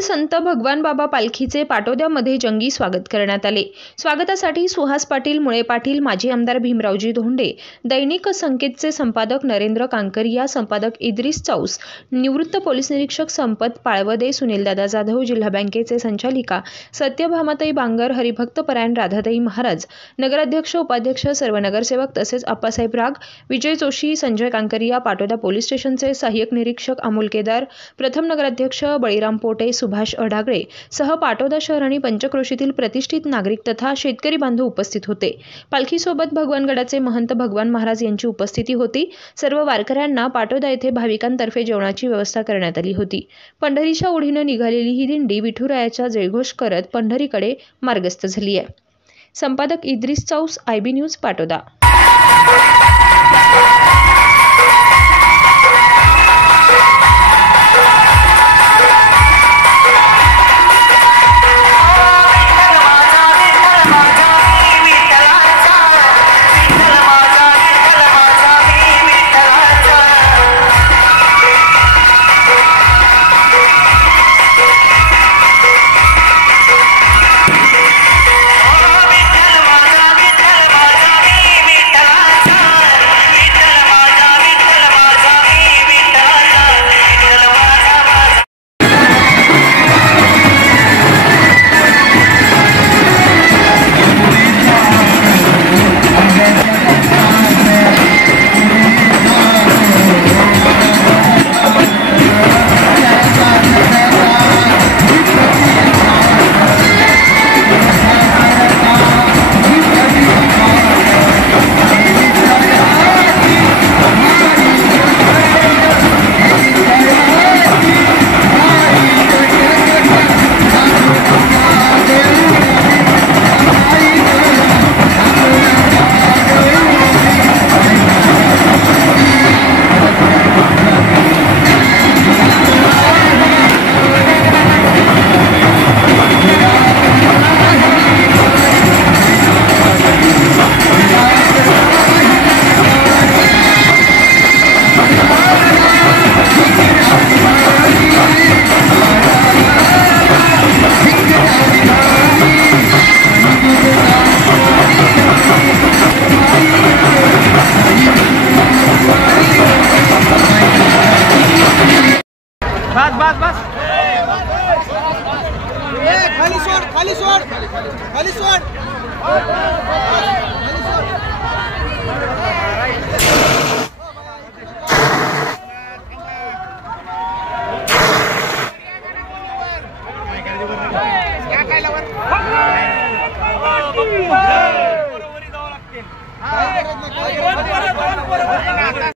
संत भगवान बाबा पालखीचे पाटोद्यामध्ये जंगी स्वागत करण्यात आले। स्वागतासाठी सुहास पाटील, मुळे पाटील, माजी आमदार भीमरावजी धोंडे, दैनिक संकेतचे संपादक नरेंद्र कांकरिया, संपादक इद्रिस चौस, निवृत्त पोलीस निरीक्षक संपत पाळवदे, सुनीलदादा जाधव, जिल्हा बँकेचे संचालिका सत्यभामाताई बांगर, हरिभक्त परायण राधाताई महाराज, नगराध्यक्ष, उपाध्यक्ष, सर्व नगरसेवक तसेच आप्पासाहेब राग, विजय जोशी, संजय कांकरिया, पाटोदा पोलीस स्टेशनचे सहाय्यक निरीक्षक अमोल केदार, प्रथम नगराध्यक्ष बळीराम पोटे, सुभाष अढागळे सह पाटोदा शहर आणि पंचक्रोशीतील प्रतिष्ठित नागरिक तथा शेतकरी बांधव उपस्थित होते। पालखीसोबत भगवानगडाचे महंत भगवान महाराज यांची उपस्थिती होती। सर्व वारकऱ्यांना पाटोदा येथे भाविकांतर्फे जेवणाची व्यवस्था करण्यात आली होती। पंढरीच्या ओढीने निघालेली ही दिंडी विठुरायाचा जयघोष करत पंढरीकडे मार्गस्थ झाली आहे। संपादक इद्रिस चौस, IB न्यूज, पाटोदा। बस खाली सोड